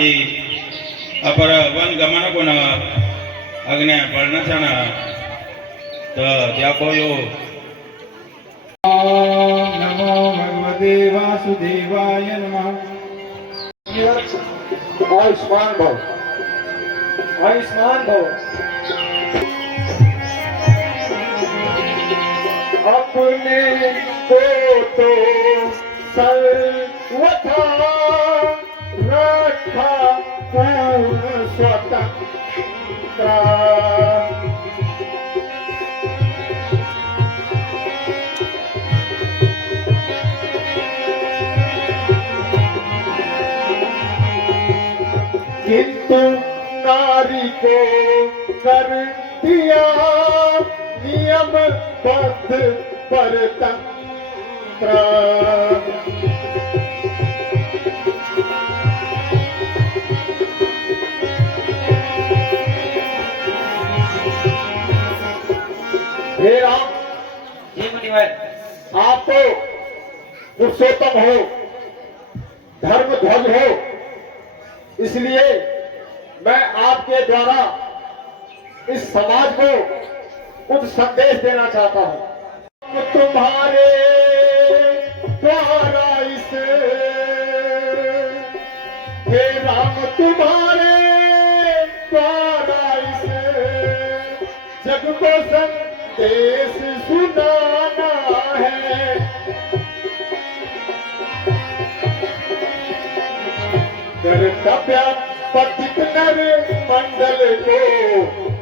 की upper one गमन को न अग्नि पढ़ना चाहना तो क्या बोलो नमो भगवते वासुदेवाय नमः। आयुष्मान भव, आयुष्मान भव। अपने को तो सर्वथा रखा पूर्ण स्वतंत्र, किंतु नारी को कर दिया नियम बद्ध परतंत्र। हे राम जी मुनिवर, आप तो पुरुषोत्तम हो, धर्म ध्वज हो, इसलिए मैं आपके द्वारा इस समाज को कुछ संदेश देना चाहता हूं। तुम्हारे द्वारा इस, हे राम तुम्हारे द्वारा इस जग को संदेश सुनाना है। कर्तव्य पथिक नर मंडल को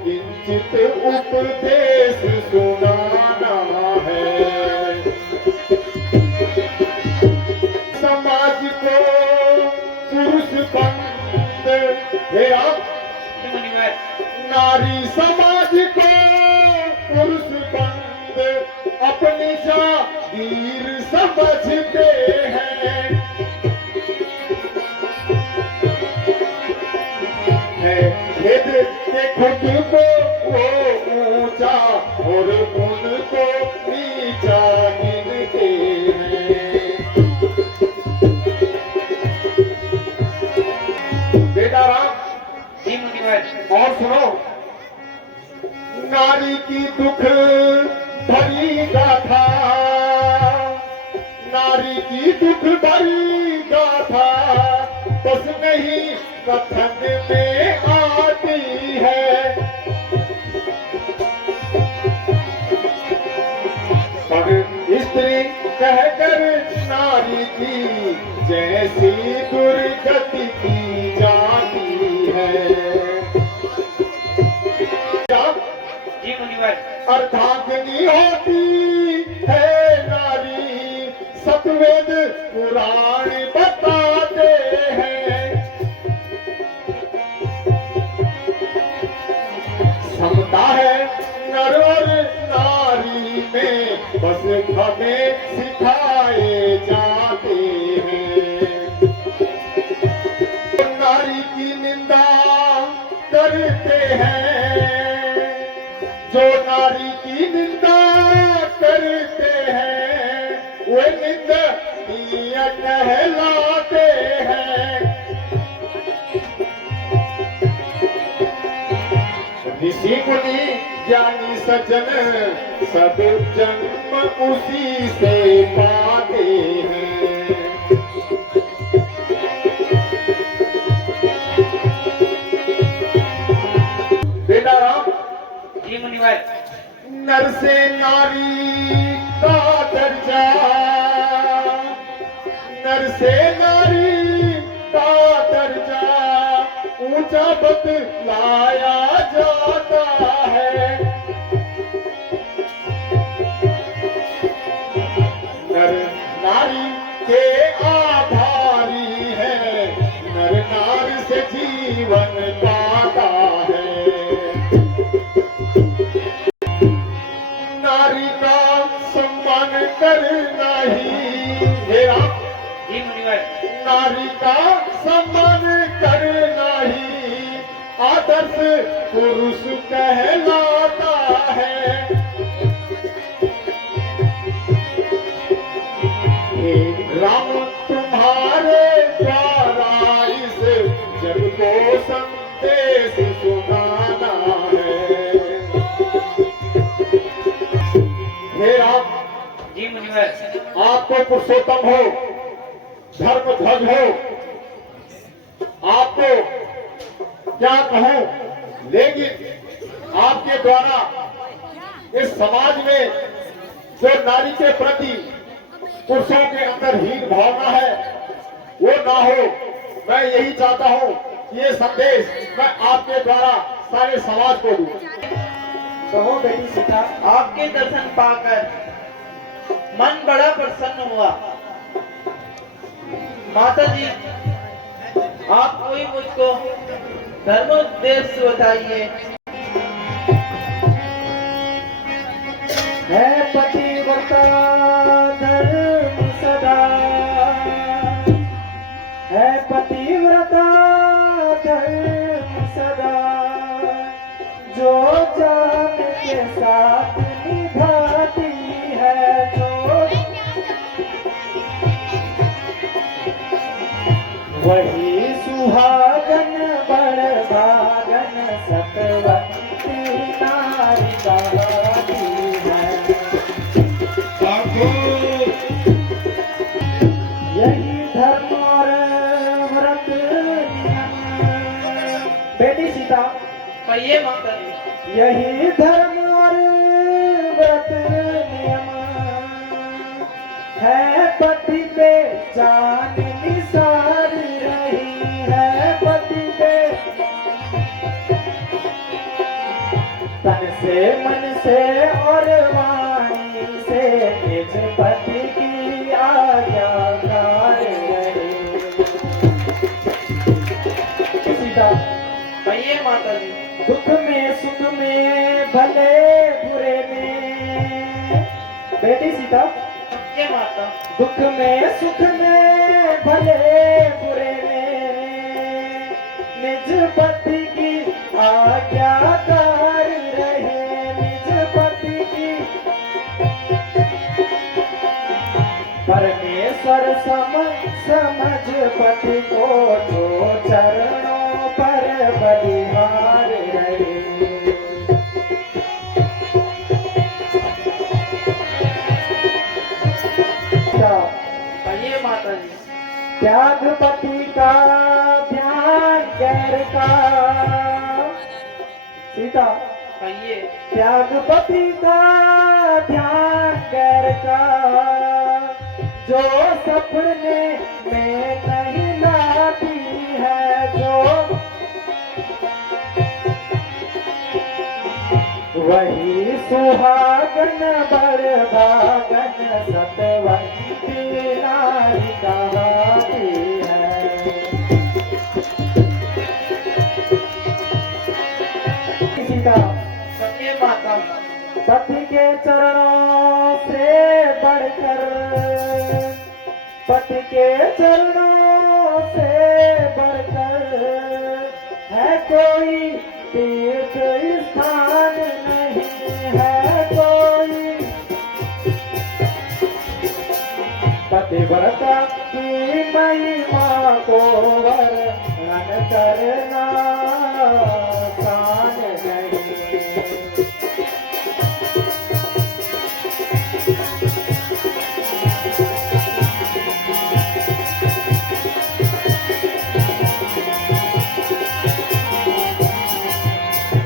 किंचित उपदेश सुनाना है। समाज को पुरुष बंद, हे राम नारी समाज को पुरुष बंद अपनी जागीर समझते हैं। खुद को वो ऊंचा और उनको नीचा गिनते हैं। बेटा राम जी मुनिवर, और सुनो, नारी की दुख भरी गाथा, नारी की दुख भरी गाथा बस नहीं कथन में आती है। पर स्त्री कहकर नारी की जैसी दुर्गति की जाती है। जी मुनिवर, अर्धांगिनी होती है नारी, सतवेद पुराण बताते हैं। समता है नर और नारी में, बस हमें सिखाए जाते हैं। नारी की निंदा करते हैं, जो नारी की निंदा करते हैं वे निंदनीय कहलाते हैं। ऋषि मुनि ज्ञानी सज्जन सब जन्म उसी से पाते हैं। बेटा राम जी मुनिवर, नर से नारी का दर्जा, नर से नारी का दर्जा ऊंचा बतलाया जाता है। नर नारी के आभारी है, नर नारी से जीवन पाता है। नारी का सम्मान करना ही, हे राम जी मुनिवर, नारी का सम्मान करना ही आदर्श पुरुष कहलाता है। हे राम तुम्हारे द्वारा इस जग आपको पुरुषोत्तम हो, धर्म ध्वज हो, आपको क्या कहूं, लेकिन आपके द्वारा इस समाज में जो नारी के प्रति पुरुषों के अंदर हीन भावना है वो ना हो। मैं यही चाहता हूं कि ये संदेश मैं आपके द्वारा सारे समाज को दूं। कहो बेटी सीता, आपके दर्शन पाकर मन बड़ा प्रसन्न हुआ। माता जी, आप कोई मुझको धर्मोपदेश बताइए। है पतिव्रता धर्म सदा, है पतिव्रता धर्म सदा, जो जान के साथ निभाती है, जो वही सुहागन बड़भागन सतवंती नारी कहलाती है। यही धर्म और व्रत नियम, बेटी सीता कहिए माता जी। यही धर्म और व्रत नियम है, पति पे जान निसार रही है, पति पे तन से मन से और वाणी से निज पति की आज्ञाकार रहे। सीता कहिए माता जी। दुख में सुख में भले बुरे में, बेटी सीता ये माता। दुख में सुख में भले बुरे में निज पति की आज्ञाकार रहे, निज पति की। परमेश्वर समझ पति को, जो चरणों पर बलिहार रहे। कहिए माता जी। त्याग पति का ध्यान गैर का, सीता कहिए। त्याग पति का ध्यान गैर का, जो सपने में नहीं लाती है, जो वही सुहागन बड़भागन सतवंती नारी कहलाती है। सीता माता पति के चरणों से बढ़कर, पति के चरणों से बढ़कर है कोई तीर्थ स्थान नहीं है, कोई पतिव्रता की महिमा को वर्णन करना आसान नहीं।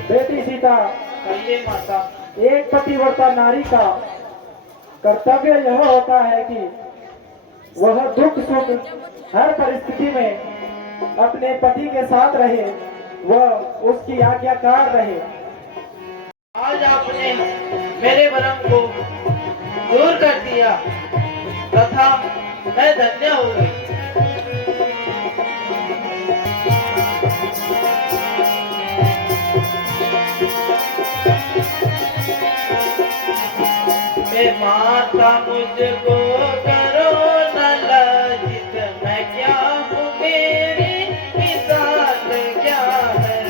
बेटी सीता कहिए माता। एक पतिव्रता नारी का कर्तव्य यह होता है कि वह दुख सुख हर परिस्थिति में अपने पति के साथ रहे, वह उसकी आज्ञाकार रहे। आज आपने मेरे भ्रम को दूर कर दिया तथा मैं धन्य हो गई। माता मुझको करो न लज्जित, मैं क्या हूँ मेरी मिसाल क्या है।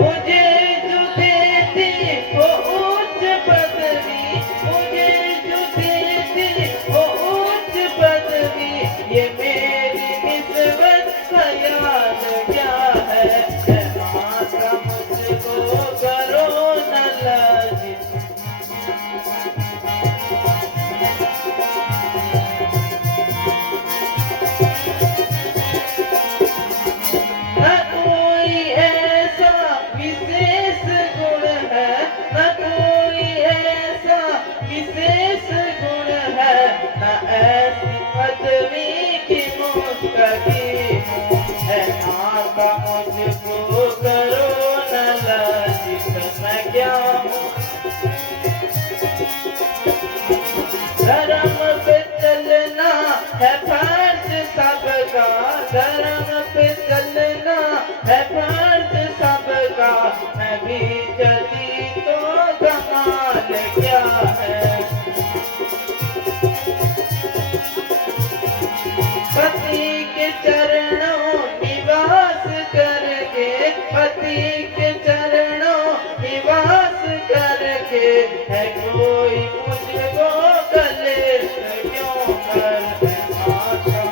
मुझे जो देती वो उच्च पदवी, मुझे जो देती वो उच्च पदवी, ये मेरी निस्बत याद क्या है। क्या हूँ। धर्म पे चलना है फर्ज सबका, धर्म पे चलना है फर्ज सबका, मैं भी चली तो कमाल क्या है। पति के चरणों निवास करके, पति के चरणों निवास करके, है कोई मुझको कलेश क्यों कर आता।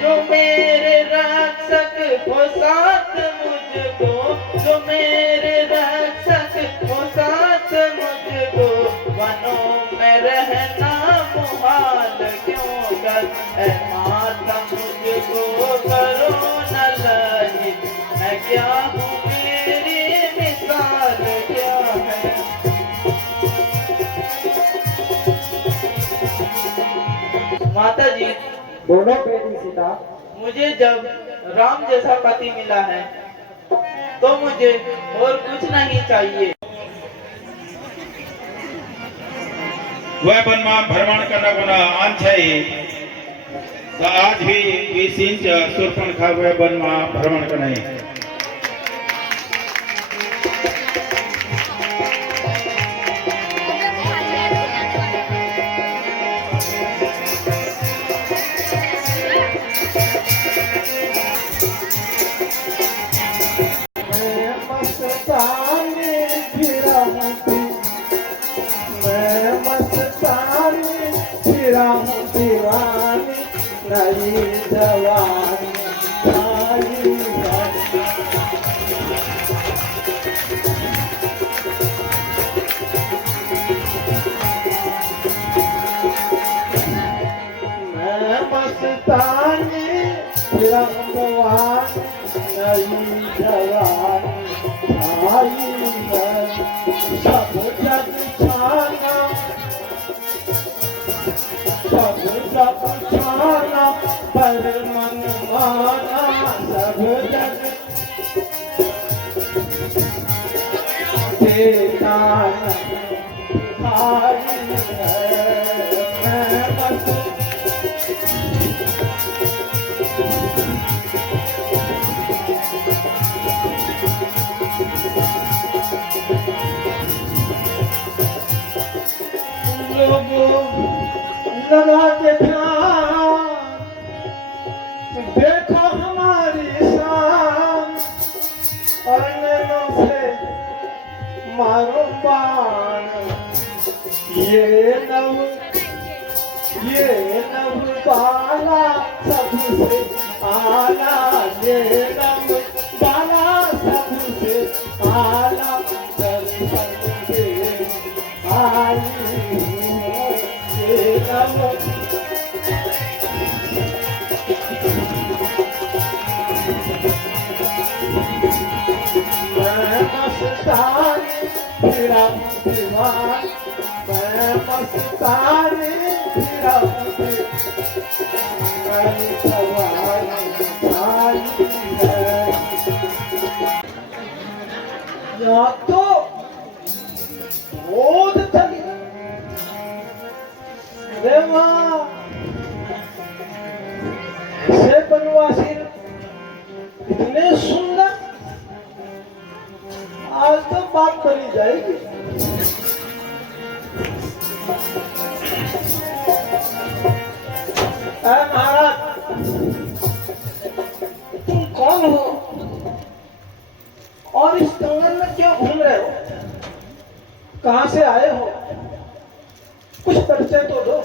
जो मेरे रक्षक हो साथ मुझको, जो मेरे रक्षक हो साथ मुझको, वनों में रहना मुहाल क्यों कर। ऐ माता मुझको करो न लगी, मैं क्या हूँ मेरी मिसाल क्या है। माता जी, बोलो बेटी सीता। मुझे जब राम जैसा पति मिला है तो मुझे और कुछ नहीं चाहिए। वह वन में भ्रमण करना कोना आन है तो आज भी 20 इंच शूर्पणखा वह वन में भ्रमण करना है। दीवानी नई जवानी आई मैं मस्तानी रंगवानी नई जवानी आई सब जग छाना, सब जग छाना पर मन माना, सब जग देखा नहीं आई है। मैं बस लोगों लगा के ध्यान, देखो हमारी शान, और नैनों से मारो बाण। ये नव बाला सबसे आला, ये नव बाला सबसे आला, दर्शन दे आई हूँ। ये नव मैं मस्तानी फिरा दीवान, मैं मस्तानी फिरा मैं सवारी आई है। या तो बोध थली देवा ऐसे बनवासी इतने सुंदर, आज तो बात करी जाएगी। महाराज, तुम कौन हो और इस जंगल में क्यों घूम रहे हो? कहां से आए हो? कुछ परिचय तो दो।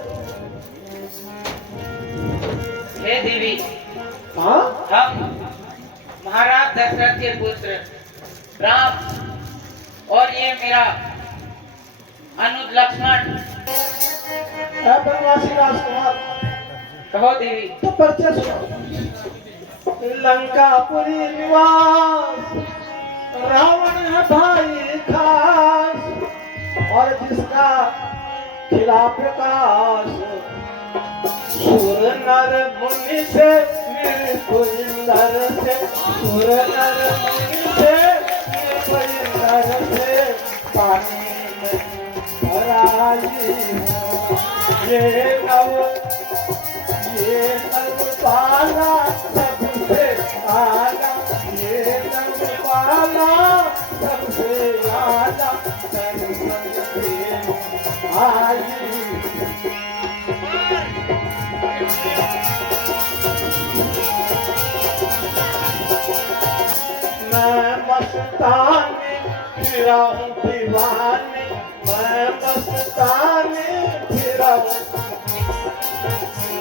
हे देवी, हाँ, हम महाराज दशरथ के पुत्र राम और ये मेरा अनुज लक्ष्मण। बनवासी राजकुमार, कहो देवी। तो परिचय सुनो। लंकापुरी निवास, रावण है भाई खास, और जिसका खिला प्रकाश, सूर नर मुनि से कोई नर से सुर नर मुनि से कोई नर से पानी में भराई हूँ ये नव पाला सबसे आला ये नव पाला सबसे आला आई मैं मस्तानी फिरा हूँ दीवानी मैं मस्तानी फिरा हूँ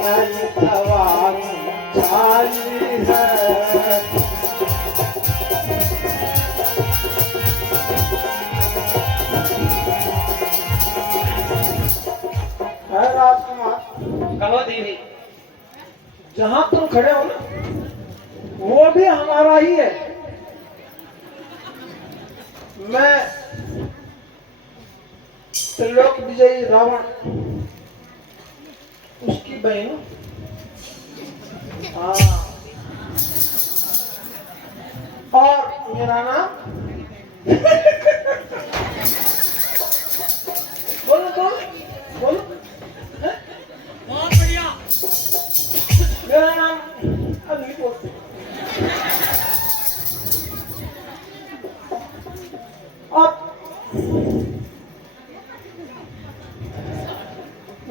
मैं सवार छाई है राजकुमार कहो दीदी। जहां तुम खड़े हो ना वो भी हमारा ही है। मैं त्रिलोक विजयी रावण उसकी बहन हूं। हाँ और मेरा नाम बोलो तो बोलो बहुत बढ़िया। मेरा नाम अभी बोलते अब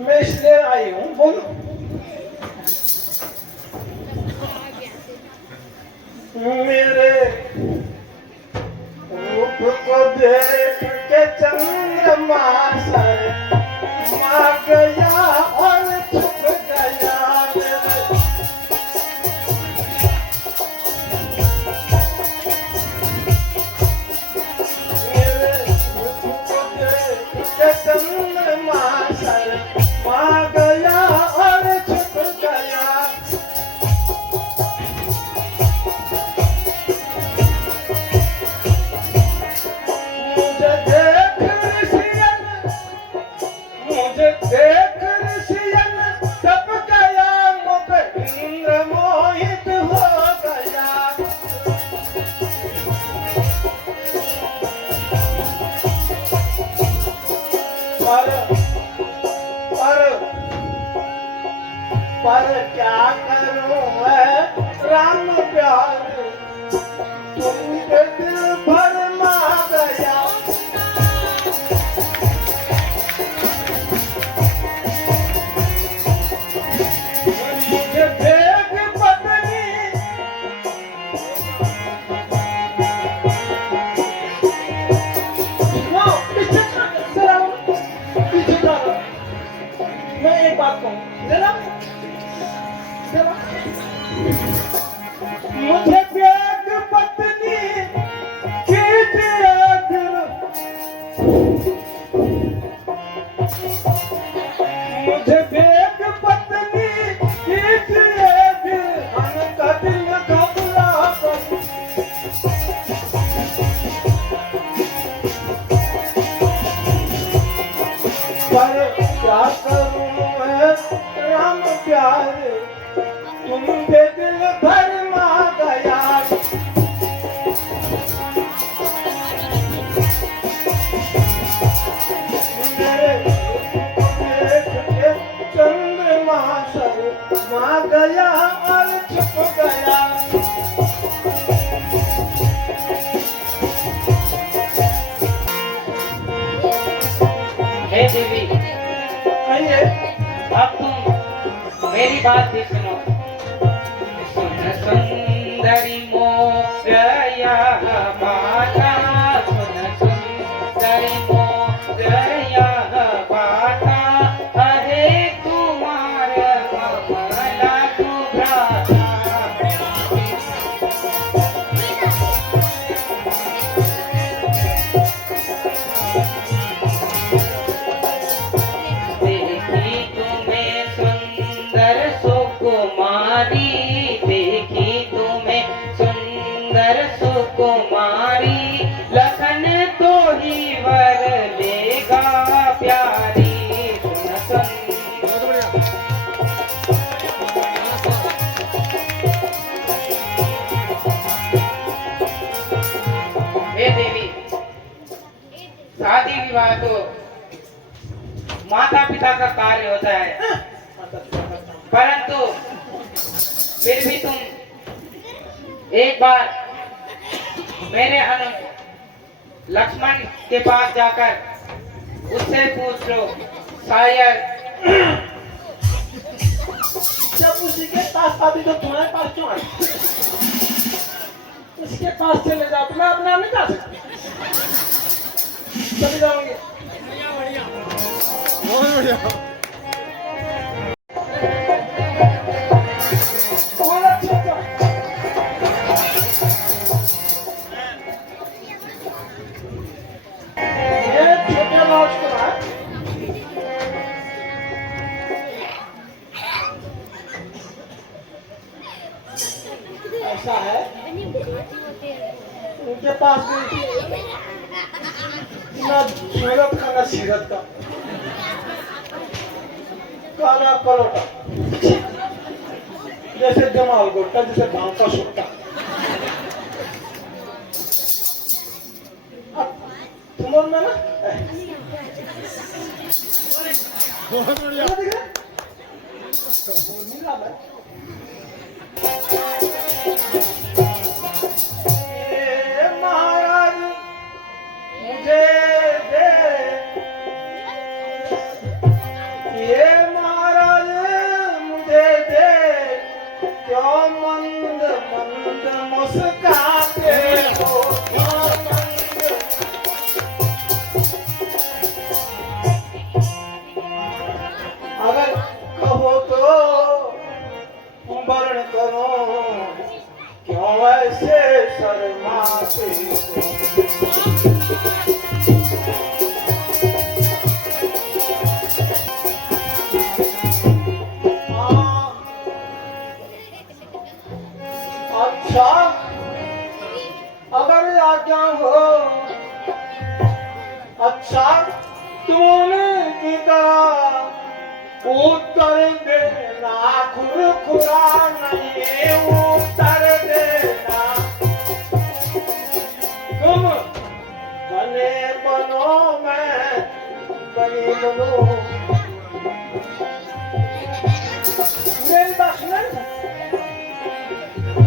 मैं इसलिए आई हूं बोलो मेरे रूप को देख के चंद्रमा सर मा गया और छुप गया मेरे रूप को देख के चंद्रमा सर मा गया और छुप गया मुझे देख ऋषियन तब गया मुख इंद्र मोहित हो गया पर क्या करूं मैं राम प्यार तुमके दिल भर मा गया मुझे देख पत्नी पीछे मैं एक बात कहूँ जरा मुझे देख पत्नी मुझे देख पत्नी का दिल घबरा पर क्या करूं मैं राम प्यार तुमके दिल भर मा गया चंद्रमा सर मा गया और छुप गया हे देवी आइए अब तुम मेरी बात भी सुनो। सुन सुंदरी मोगया बाटा सुन सुंदरी मोगया बाटा अरे कुमार कमला कुभ्राता देखी तुम्हें सुंदर सुकुमारी देखी तुम्हें सुंदर सुकुमारी लखन तो ही वर लेगा प्यारी सुन सुन फिर भी तुम एक बार मेरे अनुज लक्ष्मण के पास जाकर उससे पूछ लो, शायद जब उसी के पास आती तो तुम्हारे पास क्यों आई? उसके पास चले जाओ, तुम्हें अपने आप नहीं जा सकती। चले जाओगे। बहुत अच्छा। ये छोटे राजकुमार ऐसा है, उनके पास भी ना सूरत का ना सीरत का, काला कलोटा, जैसे जमाल गोटा, जैसे गांव का सुट्टा। अब तुम और मैं ना बहुत बढ़िया मिला मैं। महाराज मुझे दे, ये महाराज मुझे दे, क्यों मंद मंद मुस्काते हो, क्यों मंद। अगर कहो तो वर्ण करो, क्यों ऐसे शर्माते हो। हाँ, अच्छा, अगर आज्ञा हो, अच्छा तुमने की तरह उत्तर देना, खुरखुरा नहीं उत्तर देना। तुम बने बनो, मैं बनी बनूं। मेरी बात सुन।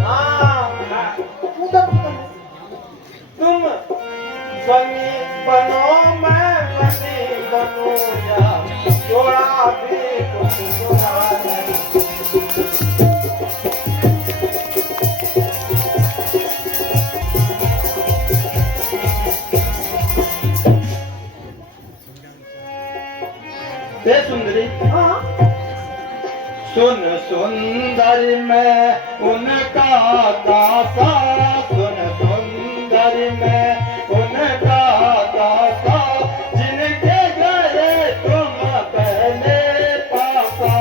हाँ, तुम बनी बनो, मैं बनी बनूं, या जोड़ा भी कुछ जोड़ा नहीं। हे सुंदरी, हाँ, सुन सुंदर में उनका दासा, सुन सुंदर में उनका दासा, जिनके गए तुम पहले पासा।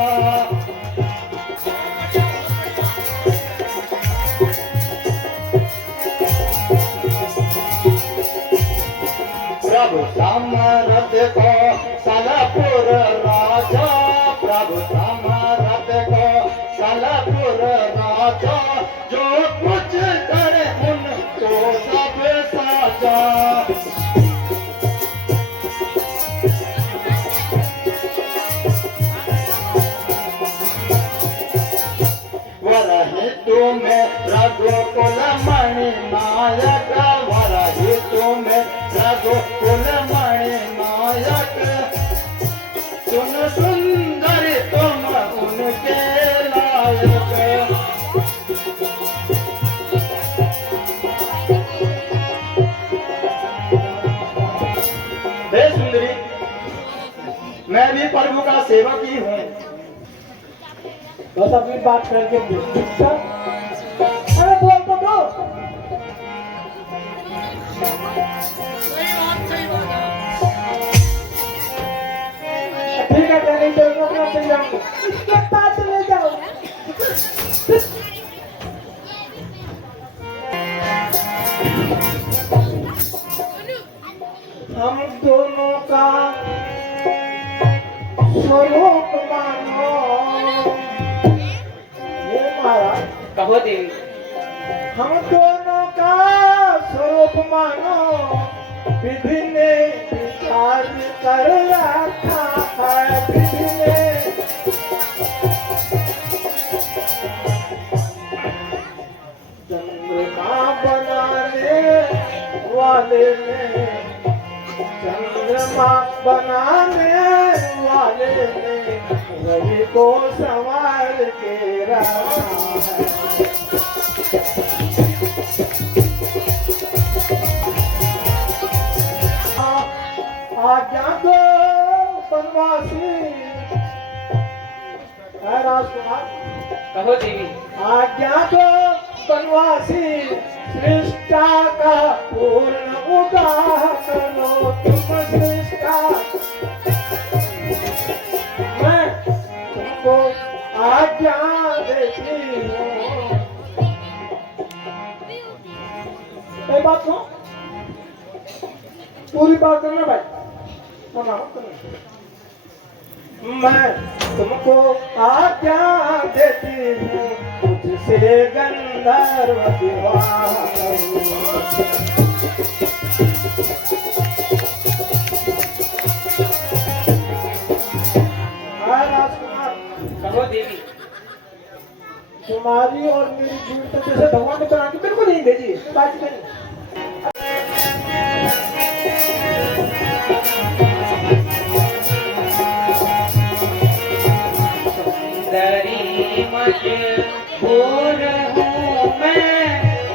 प्रभु सामरथ को सलपुर राजा, प्रभु सामरथ को सलपुर राजा, जो कुछ करे उनको सब साजा। वरहितु में रघुकुल मणि नायक, वरहितु में रघुकुल मणि नायक, सुन सुंदर तुम उनके लायक। हे सुंदरी, मैं भी प्रभु का सेवक ही हूँ। बस अपनी बात करके देखो। अरे बोल तो दो। ठीक है, नहीं चलो अपना चल जाऊंगा। इसके पास ले जाओ। हम दोनों का स्वरूप मानो। ये महाराज, कहो देवी। हम दोनों का स्वरूप मानो, विधि ने विचार कर रखा है, विधि ने वाले ने, चंद्रमा बनाने वाले ने रवि को संवार के रखा है। आज्ञा दो बनवासी है राजकुमार, कहो देवी। आज्ञा दो बनवासी, सृष्टा का पूर्ण उदाहरण करो तुम सृष्टा। मैं तुमको आज्ञा देती हूँ। एक बात सुनो, पूरी बात करना भाई, करना मैं तुमको आज्ञा देती हूँ, मुझसे गंधर्व विवाह करूँ। राजकुमार, कहो देवी। तुम्हारी और मेरी जीवन तो जैसे भगवान ने बना के बिल्कुल नहीं भेजी है, बात नहीं। सुंदरी मजबूर हूँ मैं,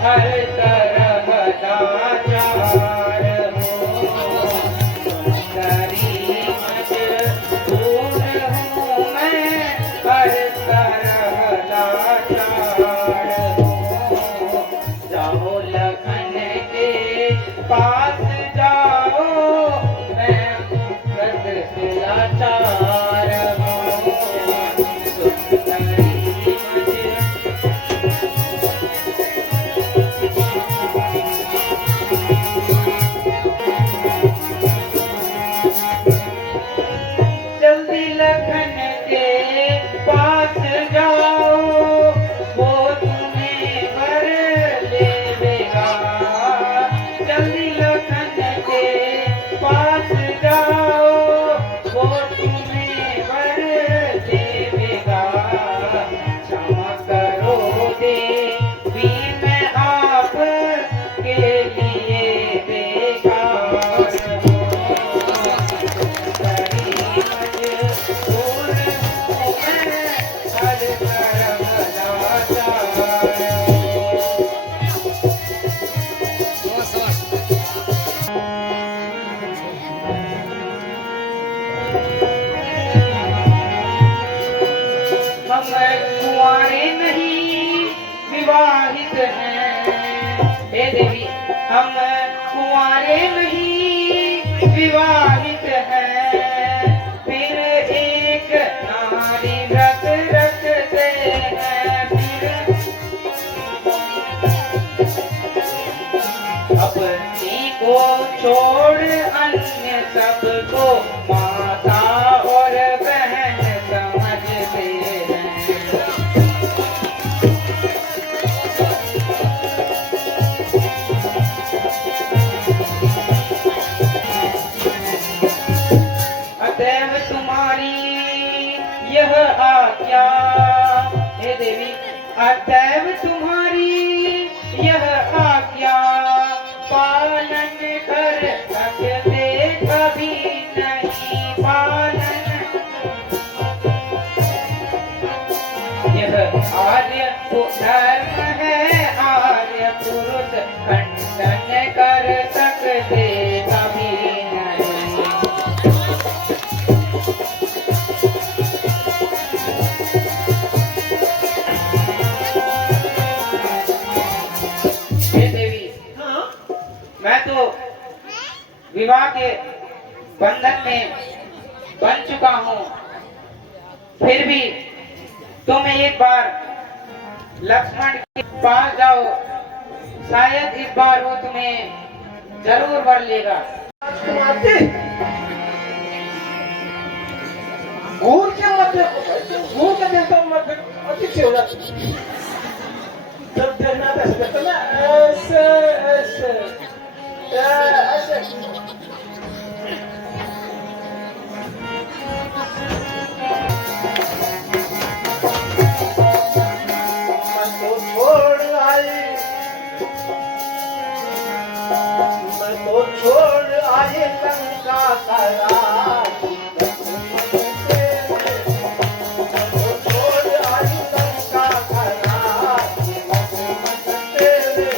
हर तरह लाचार हूँ। सुंदरी मजबूर हूँ मैं, हर तरह लाचार हूँ। जाओ लखन के पास जाओ, मैं व्रत से लाचार हूँ। सुंदरी जल्दी लखन के पास जाओ, वो तुम्हें वर लेगा। जल्दी लखन के पास जाओ, वो तुम्हें वर लेगा। क्षमा करो देवी, मैं आप के लिए बेकार हूँ। हम कुंवारे नहीं विवाहित हैं। हे देवी, हम कुंवारे नहीं विवाहित हैं, फिर एक नारी व्रत रखते हैं। फिर अपनी को छोड़ अन्य सबको माता और बहन समझते हैं। अतएव तुम्हारी यह आज्ञा, हे देवी, अतएव तुम्हारी यह आज्ञा पालन कर सकते कभी नहीं पालन। यह आर्य धर्म है, आर्य पुरुष खंडन कर सकते कभी नहीं। हे देवी, मैं तो विवाह के बंधन में बन चुका हूँ, फिर भी तुम एक बार लक्ष्मण के पास जाओ, शायद इस बार वो तुम्हें जरूर वर लेगा। घूर के मत घूर के देखता हूँ, मैं अच्छी सी हो जाती। जब देखना था ऐसे करता ना, ऐसे ऐसे ऐसे। मैं तो छोड़ आई, मैं तो करार छोड़ आई लंका करार तेरे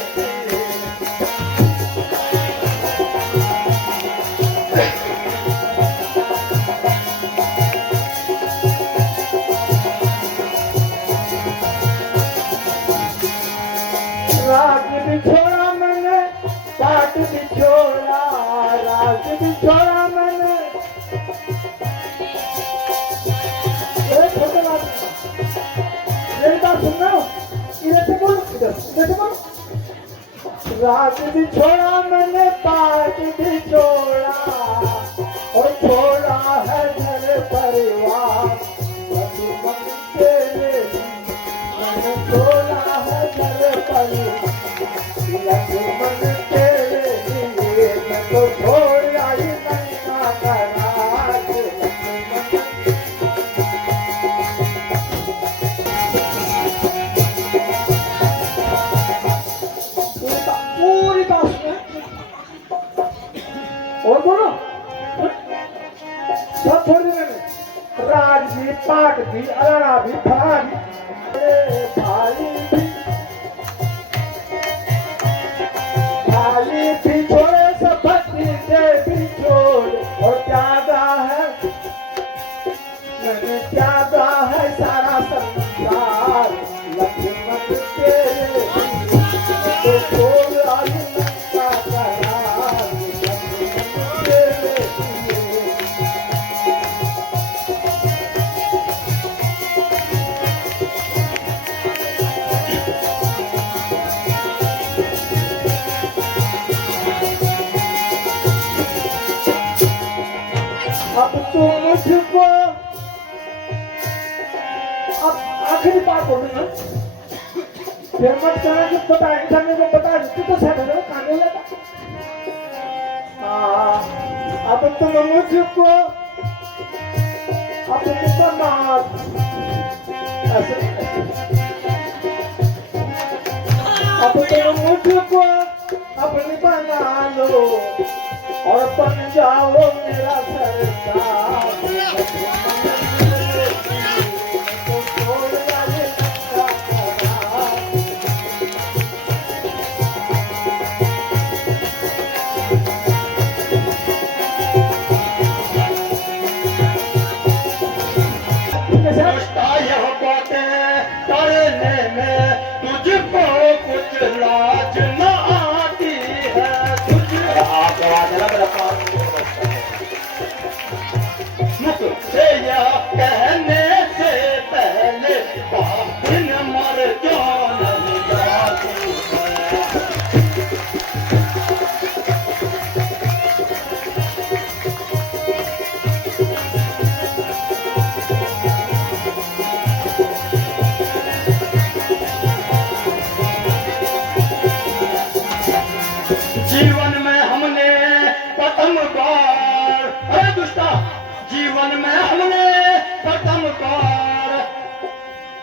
राज बिछोड़ा मैंने पाट बिछोड़ा राज बिछोड़ा मैंने छोटे बात मेरी बात सुन रहे हो इधर से बोलो इधर से बोलो राज बिछोड़ा मैंने पाट बिछोड़ा और छोड़ा है घर परिवार मधुबन तेरे मैंने छोड़ा है घर परिवार लक्ष्मण तेरे लिए मैं तो छोड़ आई लंका का राज पूरी बात सुने और बोलो सब छोड़ दी मैंने राज भी पाट भी अलाना भी फला भी भाई भी खाली भी छोड़े सब भक्ति से भी छोड़ और त्यागा है मैंने त्यागा है सारा संसार लक्ष्मण तेरे तो छोड़ आई लंका करार लक्ष्मण तेरे अब तो मुझको अब आखिरी बात बोलूंगा फिर मत कहना कि पता इंसान को पता है तो शायद है खाने लगा अब तुम मुझको अपनी समाज ऐसे अब तुम मुझको अपनी बना लो और बन जाओ मेरा सरदार तो छोड़ आई लंका करार यह बातें करने में तुझको कुछ लाज न आती है मुझसे यह कहने से पहले दिन मर क्यों नहीं जाती है जीवन में हमने प्रथम बार अरे दुष्टा जीवन में हमने प्रथम बार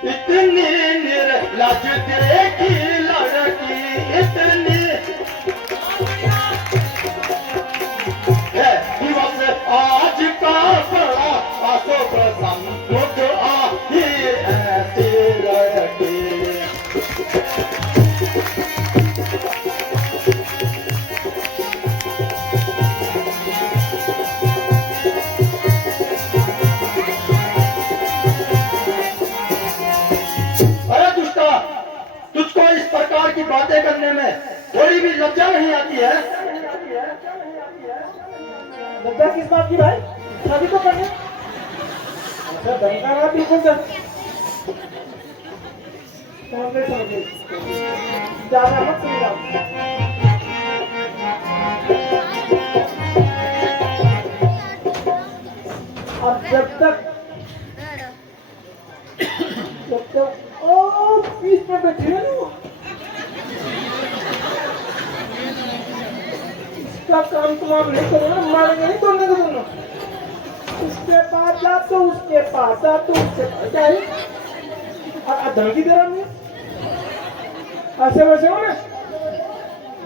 इतनी निर्लज देखी लड़की इतनी है दिवस आज का बड़ा अशुभ सम्मुख आई ऐसी लड़की तुझको इस प्रकार की बातें करने में थोड़ी भी लज्जा नहीं आती है लज्जा किस बात की भाई शादी तो करने अच्छा दंगा ना बिल्कुल समझे ज्यादा मत समझा अब जब तक ओ बीच में बैठे हैं ना इसका काम तुम आप नहीं करो ना मारेंगे नहीं दोनों को दोनों उसके पास जा तो उसके पास जा तो उसके पास जाए और धमकी दे रहा मैं ऐसे वैसे हो ना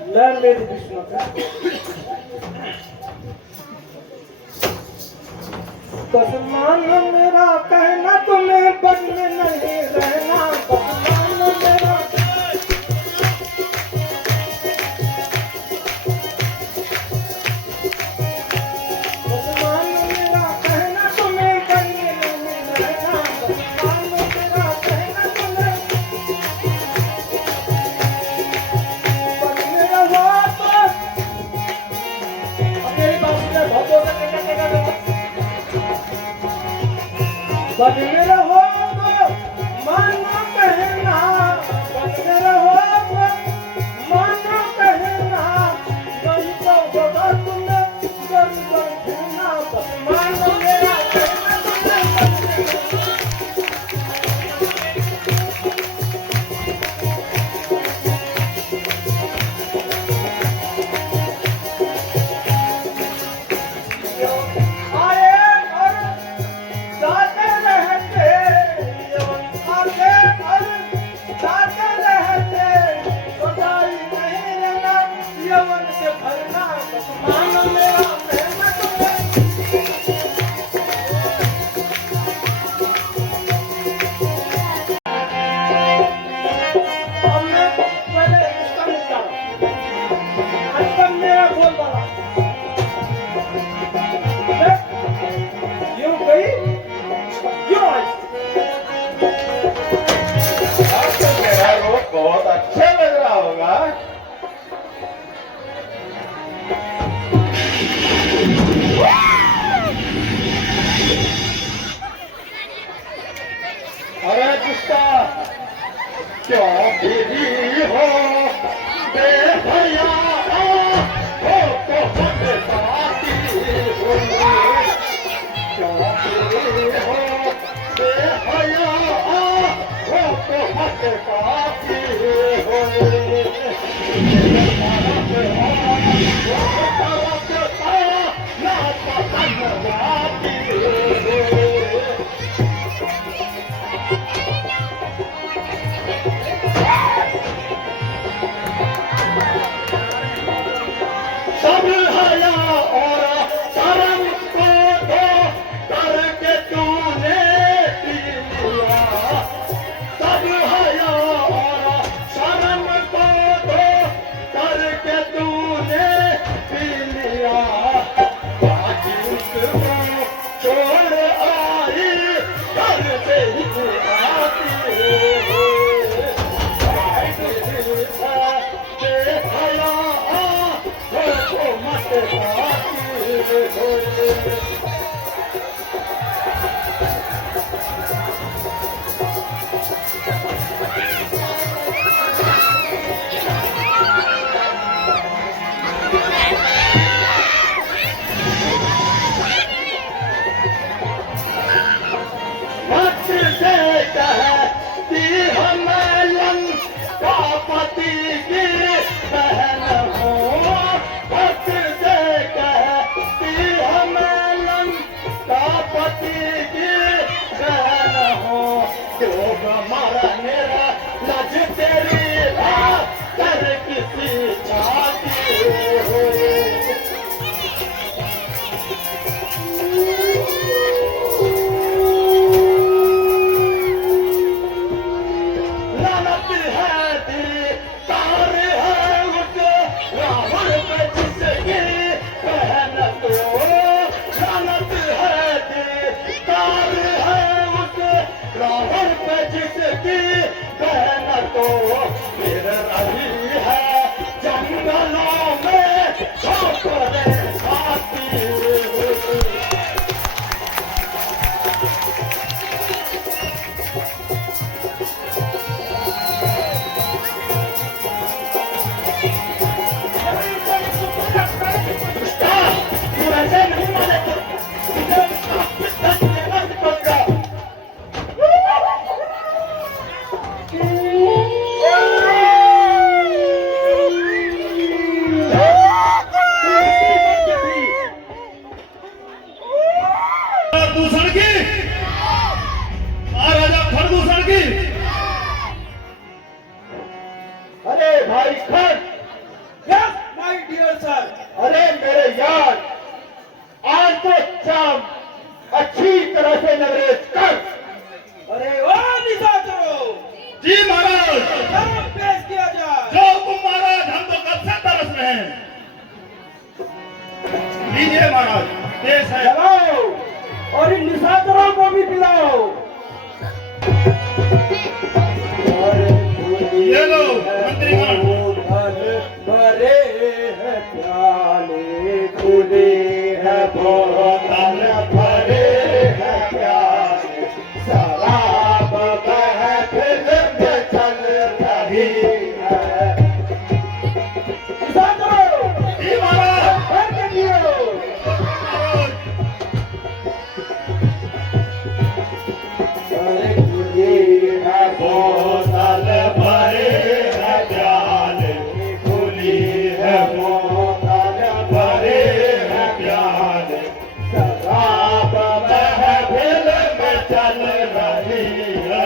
लड़ मेरी दुश्मन बस मानो मेरा कहना तुम्हें बन में नहीं रहना, बस मानो मेरा कहना तुम्हें बन में नहीं रहना, बस मानो मेरा कहना तुम्हें बन में रहो तो मेरी बात सुने बहुत बन में रहो तो मानो कहना, बन में रहो तो मानो कहना, नहीं तो होगा तुम्हें जर जर कहना, बस मानो मेरा कहना तुम्हें बन में रहना। आए और जाते रहते यवन आते और जाते रहते, सदाई नहीं रहना यवन से भरना, बस मानो मेरा कहना तुम्हें। अब मैं पहले इसका निकाला, अंत में बोल वाला यूं गई यूं आई। आपको मेरा रूप बहुत अच्छा लग रहा होगा। अरे दुष्टा क्यों बिजी हो बेहया हो तो बदसाती हो, क्यों बिजी हो बेहया हो तो बदसाती हो, ना पसंद आती हो। सब हया और शर्म को दो करके तूने पी लिया, सब हया और साहब। जलाओ और इन निशाचरों को भी पिलाओ। ये लो मंत्रीगण। भरे है प्याले खुले है बोतल भरे है प्याले शराब महफिल में चल रही है। जी महाराज। बोतल भरे है प्याले खुली है बोतल भरे है प्याले शराब महफिल में चल रही है।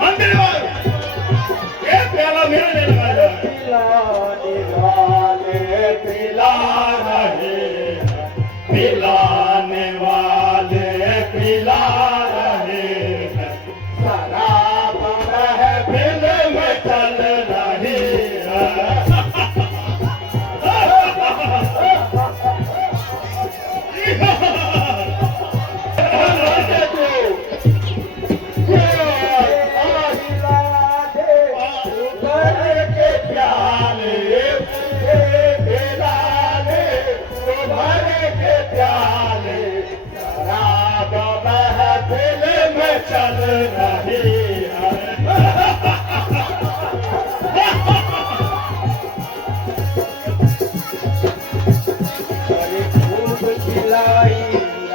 मंत्रीगण, ये प्याला मेरे लिए लगाया। पिलाने वाले पिला रहे हैं शराब महफिल में चल रही है। चल रही है खूब खिलाई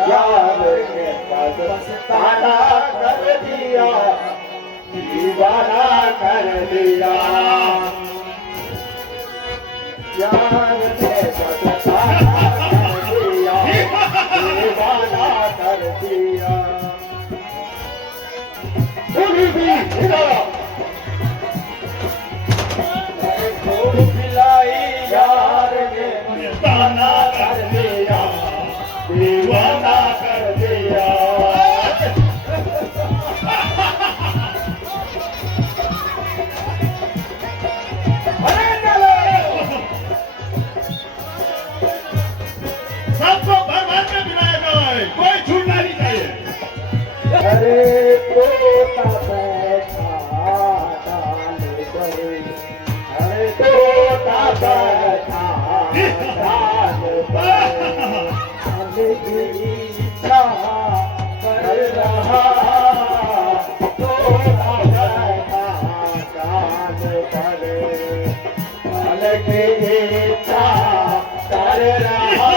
यार ने मस्ताना कर दिया दीवाना कर दिया यार ने मस्ताना कर दिया दीवाना कर दिया। खूब खिलाई यार ने मस्ताना कर दिया दीवाना कर दिया। सबको भर भर के पिलाया जाए, कोई छूटना नहीं चाहिए। अरे तोता बैठा डाल पर अरे तोता बैठा डाल पर की इच्छा कर रहा तोता बैठा डाल पर की इच्छा कर रहा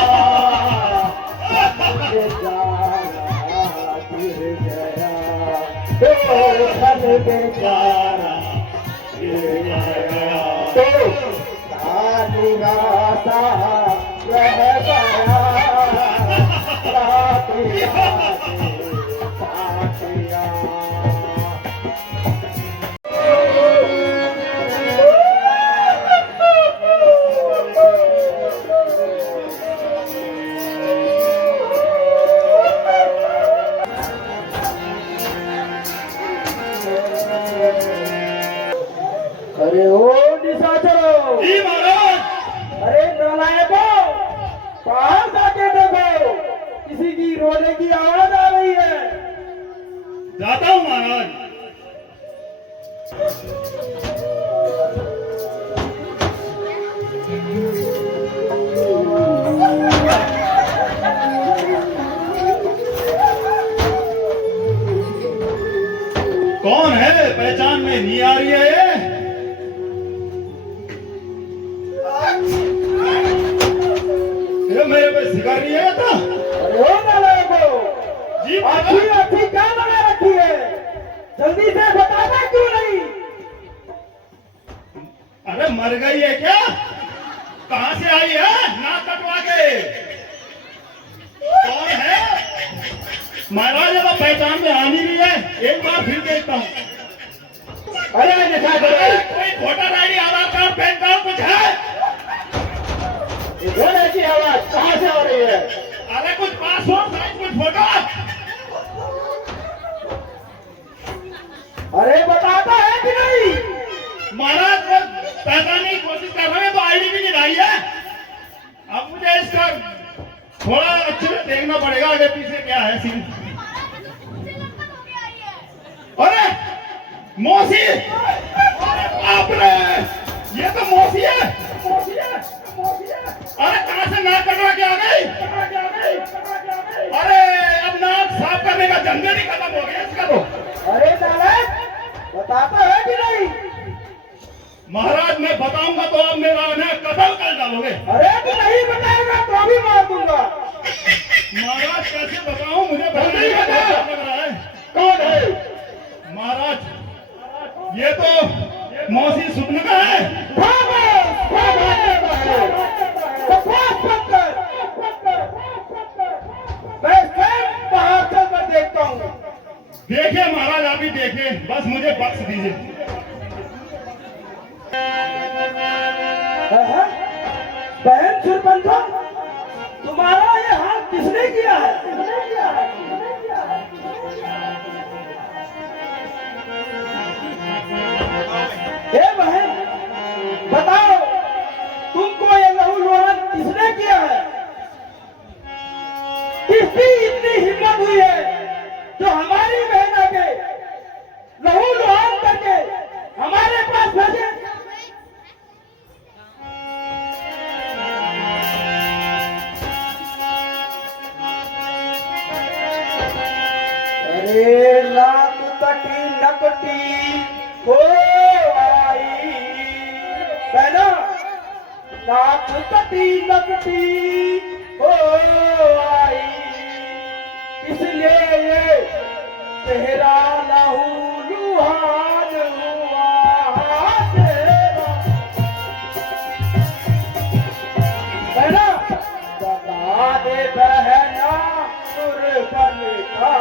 बेचारा गिर गया तो निराशा रह गया साथिया साथिया। अरे ओ निशाचरो। जी महाराज। अरे नालायकों, बाहर जाके देखो, किसी की रोने की आवाज आ रही है। जाता हूँ महाराज। कौन है? पहचान में नहीं आ रही है ये। ये मेरे पे शिकार नहीं है था। अरे ओ नालायकों, जी आखी महाराज। आखी क्या लगा रखी है? जल्दी से बताना क्यों नहीं? अरे मर गई है क्या? कहां से आई है? नाक कटवा के। कौन है? महाराज अब पहचान में आनी नहीं है। एक बार फिर देखता हूँ। अरे निशाचरो, कोई वोटर आईडी, आधार कार्ड, पैन कार्ड कुछ है? घोड़े की आवाज कहाँ से आ रही है? अरे कुछ पासपोर्ट साइज कुछ फोटो। अरे बताता है कि नहीं? महाराज थोड़ा अच्छे से देखना पड़ेगा आगे पीछे क्या है सीन। अरे मौसी, बाप रे, ये तो मौसी है, मौसी है, मौसी है। अरे कहाँ से नाक कटवा के आ गई? अरे अब नाक साफ करने का झंझट ही खत्म हो गया इसका तो। अरे नालायक, बताता है कि नहीं? महाराज मैं बताऊंगा तो आप मेरा ना कत्ल कर डालोगे। अरे तू नहीं बताएगा तो भी मार दूंगा। महाराज कैसे बताऊं, मुझे नहीं पता लग रहा है। कौन है? महाराज ये तो मौसी सुपनका है। मैं स्वयं बाहर से मैं देखता हूँ। देखिए महाराज आप ही देखिए, बस मुझे बख्श दीजिए। बहन सुरपंखा, तुम्हारा ये हाल किसने किया है? हे बहन, बताओ तुमको ये लहू लुहान किसने किया है? किसकी इतनी हिम्मत हुई है जो हमारी बहना के लहू लुहान करके हमारे पास भेजे? अरे लाख कटी नकटी हो आई बहना, लाख कटी नकटी हो आई, इसलिए ये तेरा लहू लुहान हुआ तेरा। बहना बता दे बहना, सुरपन का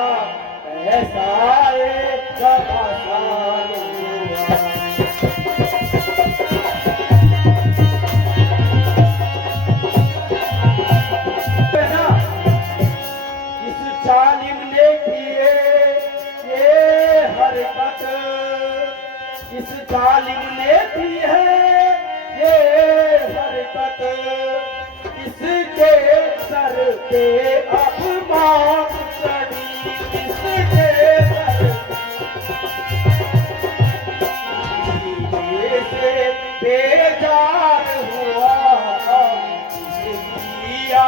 ऐसा एक घमासान हुआ। बहना इस जालिम ने किए ये हरकत, इस जालिम ने की है ये हरकत, इसके सर पे अब मौत चढ़ी, इसके सर सीने से बेजार हुआ, दिया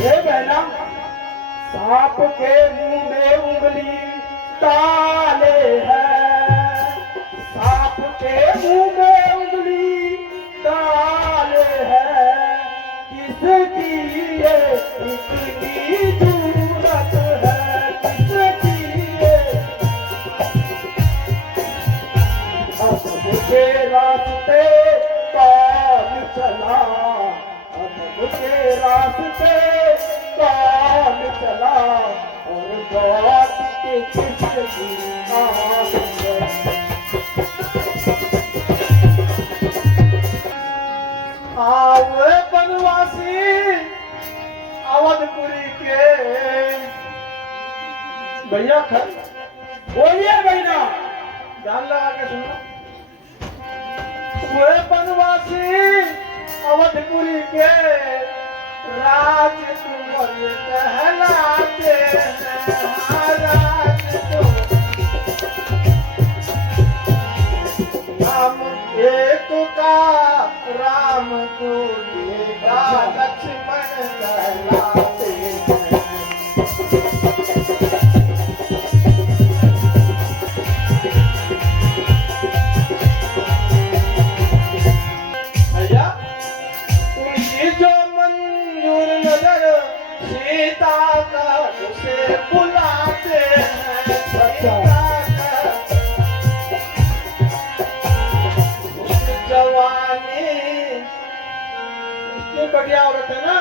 ये बहना, सांप के मुंह में उंगली डाले है, सांप के मुंह में उंगली डाले है, किसकी ये इतनी जरूरत है, किसकी ये? अदब के रास्ते कौन चला, अदब के रास्ते कौन चला, और बात के किसकी आस है? आओ बनवासी अवधपुरी के भैया, बोलिए भैया, ध्यान लगा के सुनो। वे बनवासी अवधपुरी के राजकुंवर कहलाते हैं, राजकुंवर। राम एक का राम दूजे का लक्ष्मण कहलाते हैं। भैया उनकी जो मंजूर नजर सीता का उसे बुलाते हैं, सीता का उसकी जवानी, इसकी बढ़िया औरत है ना,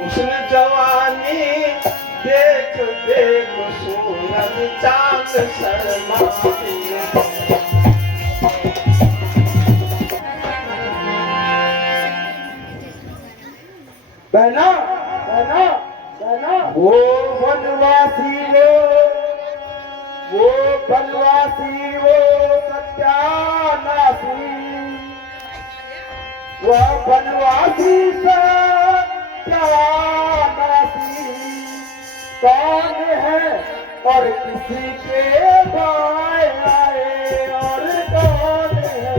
उसने जवानी देख देख सूरज चांद शर्माती है। बहना बहना बहना, वो वनवासी लोग बनवासी वो सत्यानाशी, वह बनवासी सत्यानाशी कौन है और किसी के भाई आए, और कौन है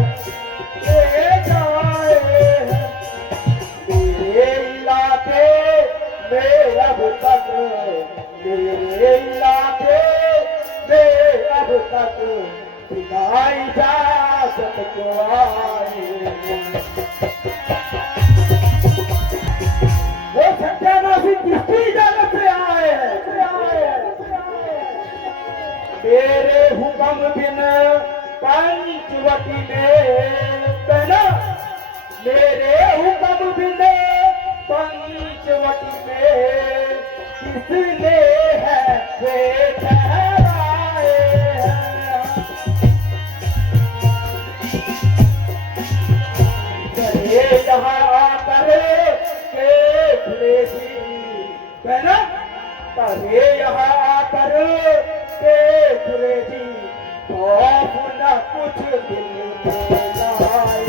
ले जाए हैं। मेरे इलाके में अब तक, मेरे इलाके में अब तक बिना इजाजत को आए। वो सत्यानाशी किसकी इजाजत से आए हैं? मेरे हुक्म बिन पंचवटी में पहना, मेरे हुक्म बिन पंचवटी में किसने है वे ठहराए हैं। करे यहाँ आकर के खुलेगी पहना, करे यहाँ आकर के खुलेगी खौफ न कुछ दिल में लाए।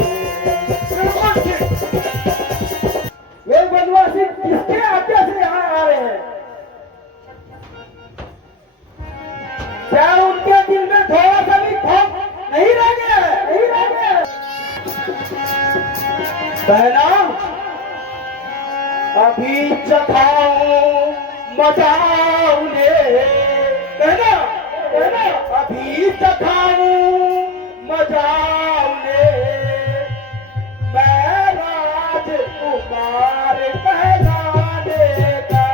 वे बनवासी किसके आज्ञा से यहाँ आ रहे हैं? क्या उनके दिल में थोड़ा सा भी खौफ नहीं रह गया है? नहीं रह गया है। बहना अभी चखाऊं मचाऊं ने, बहना बहना अभी चखाऊं मचाऊं ने, मैं राजकुमार कहलाने का,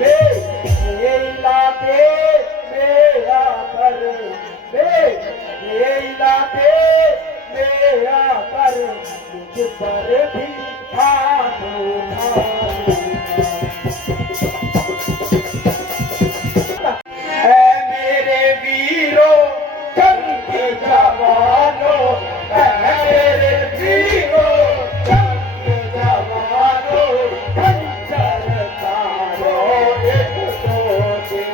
मेरे इलाके में आकर, मेरे इलाके में आकर मुझ पर भी हाथ उठा। ऐ मेरे वीरों जंग के जवानों, ऐ मेरे वीरों जंग के जवानों, खंजर तारो एक सोचे।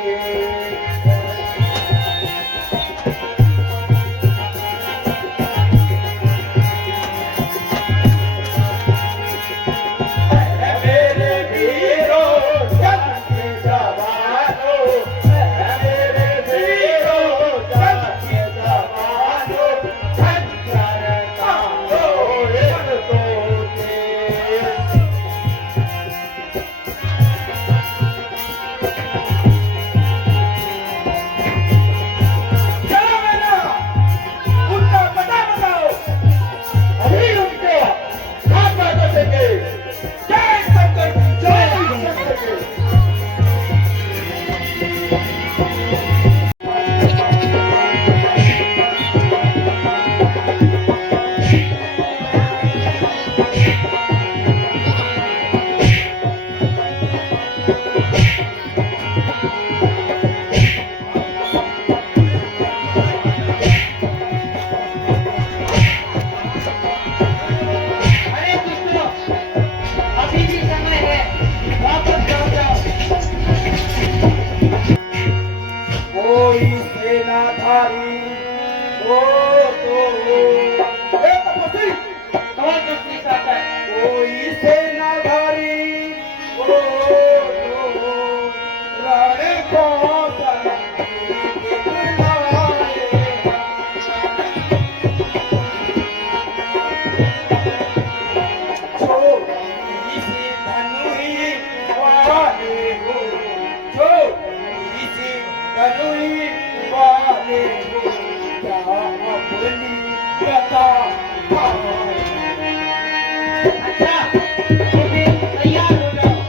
मेरे वीरों जंग के जवानों, मेरे वीरों जंग के जवानों, खंजर तारो एक सोचे। चलो मेरा उनका पता बताओ, अभी उनको हाथ में बचेंगे। जय शंकर की जय, शंकर की। अरे दुष्टों, अभी भी समय है, वापस जाओ जाओ। कोई सेनाधारी हो तो तपस्वी, कौन दुष्टी शासक? कोई सेनाधारी हो तो रण कौशल दिखलाए। जो इसी धनुई वाले हो, जो इसी धनुई वाले हो, क्या अपनी कथा पाए। अच्छा, तो फिर तैयार हो जाओ।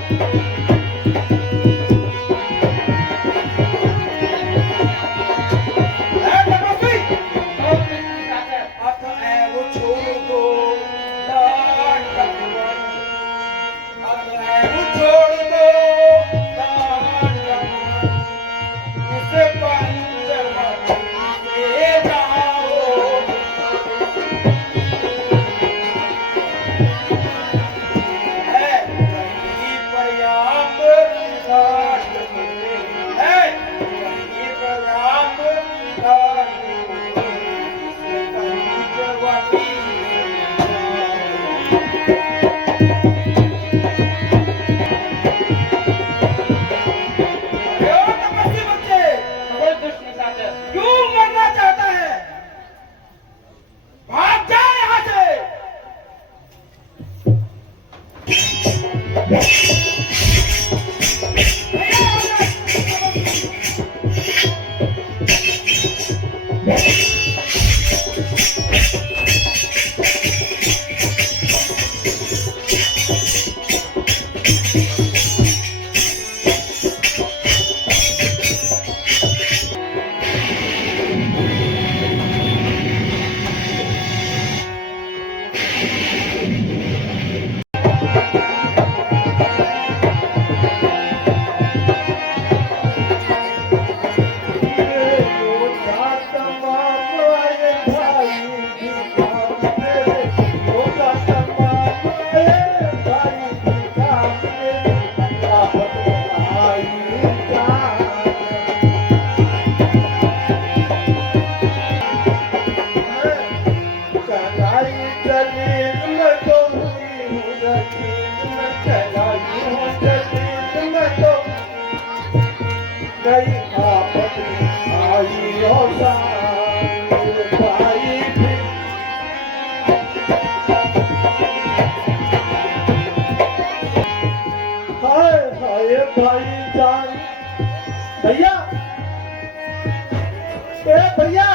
ऐ तपस्वी, कौन दुष्टी शासक? अथ वो छोड़ दो दान तत्व, अथ वो छोड़ दो भाई जलील में तो हुई हूँ रकीब में कहलाई हूँ जलील में तो कई आफत आई हो सारे भाई भी हाय हाय भाई जान भैया ए भैया